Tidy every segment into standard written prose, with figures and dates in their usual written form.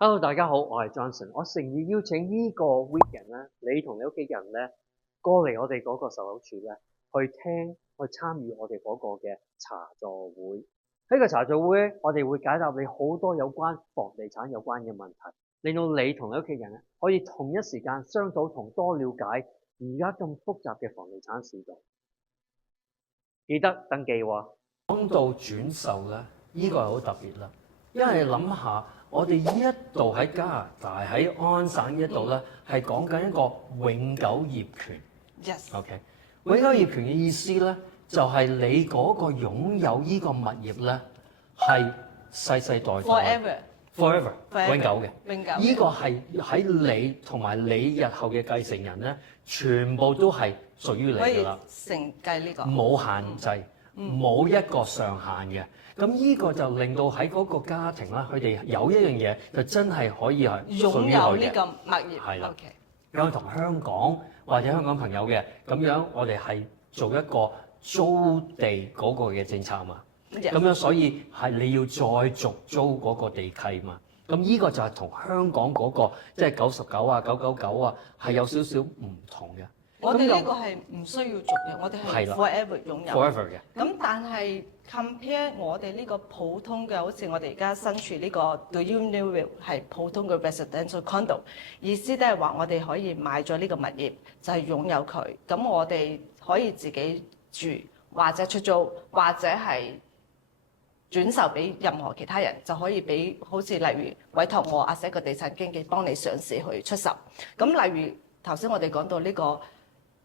Hello，大家好，我係 Johnson。我誠意邀請呢個 weekend 咧，你同你屋企人咧過嚟我哋嗰個售樓處咧，去聽去參與我哋嗰個嘅茶座會。喺個茶座會咧，我哋會解答你好多有關房地產有關嘅問題，令到你同你屋企人咧可以同一時間商討同多了解而家咁複雜嘅房地產市道。記得登記喎。講到轉售咧，呢個係好特別啦，因為諗下我哋呢一度喺加拿大喺安省呢一度咧，係講緊一個永久業權。Yes。OK， 永久業權嘅意思咧，就係你嗰個擁有呢個物業咧，係世世代代 forever 永久嘅。永久。呢個係喺你同埋你日後嘅繼承人咧，全部都係屬於你㗎啦。可以承繼呢個。冇限制。冇一個上限嘅，咁呢個就令到喺嗰個家庭啦，佢哋有一樣嘢就真係可以係屬於佢嘅。擁有呢個物業。係啦。OK。咁同香港或者香港朋友嘅咁樣，我哋係做一個租地嗰個嘅政策嘛。咁樣所以係你要再續租嗰個地契嘛。咁呢個就係同香港嗰個即係99啊、999啊係有少少唔同嘅。我哋呢個係唔需要續嘅，我哋係 forever 擁有。forever 嘅。咁但係 compare 我哋呢個普通嘅，好似我哋而家身處呢個 The Unionville 係普通嘅 residential condo， 意思都係話我哋可以買咗呢個物業就係擁有佢，咁我哋可以自己住或者出租或者係轉售俾任何其他人，就可以俾好似例如委託我阿寫個地產經紀幫你上市去出售。咁例如頭先我哋講到呢個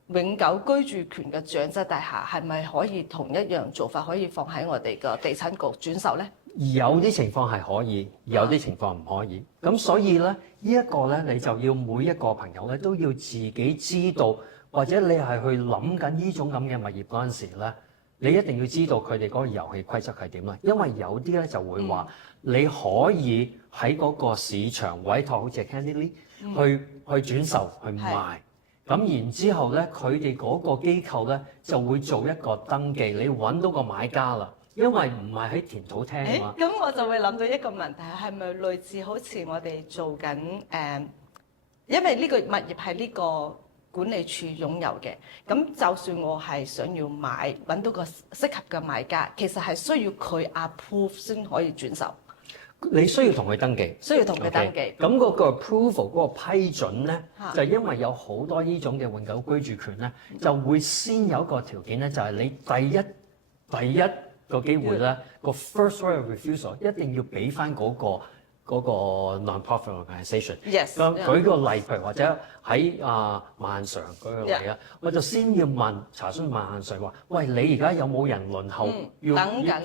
永久居住權嘅長者大廈係咪可以同一樣做法可以放喺我哋嘅地產局轉售呢？有啲情況係可以，有啲情況唔可以。咁所以咧，呢一個咧，你就要每一個朋友咧都要自己知道，或者你係去諗緊呢種咁嘅物業嗰陣時咧，你一定要知道佢哋嗰個遊戲規則係點啦。因為有啲咧就會話，你可以喺嗰個市場委託好似 Candy Lee 去轉售去賣。咁然之後咧，佢哋嗰個機構咧就會做一個登記，你揾到個買家啦，因為唔係喺田土廳啊嘛。咁我就會諗到一個問題，係咪類似好似我哋做緊因為呢個物業係呢個管理處擁有嘅，咁就算我係想要買，揾到個適合嘅買家，其實係需要佢 approve 先可以轉售。你需要同佢登記，需要同佢登記。咁嗰個 approval 嗰個批准咧，就係因為有好多呢種嘅永久居住權咧，就會先有一個條件咧，就係你第一個機會咧，個 first right of refusal 一定要俾翻嗰個 non-profit organisation。Yes。咁舉個例，譬如或者喺萬常舉個例啊，我就先要查詢萬常話，喂，你而家有冇人輪候要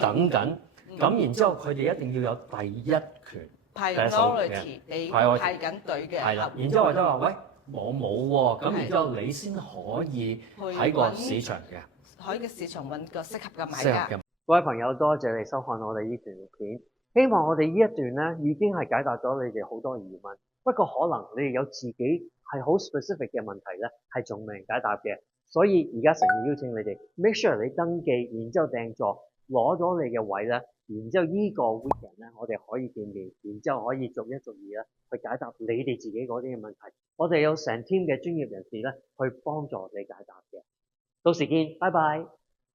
等緊？咁然之後，佢哋一定要有第一權，第一手嘅，你排緊隊嘅。係啦，然之後或者話，喂，我冇喎，咁然之後你先可以喺個市場嘅，喺個市場揾個適合嘅買家。各位朋友，多謝你收看我哋呢段片，希望我哋呢一段咧已經係解答咗你哋好多疑問。不過可能你哋有自己係好 specific 嘅問題咧，係仲未解答嘅，所以而家誠意邀請你哋 make sure 你登記，然之後訂座，攞咗你嘅位咧。然之後呢個 weekend 咧，我哋可以見面，然之後可以逐一咧去解答你哋自己嗰啲嘅問題。我哋有成 team 嘅專業人士咧去幫助你解答嘅。到時見，拜拜。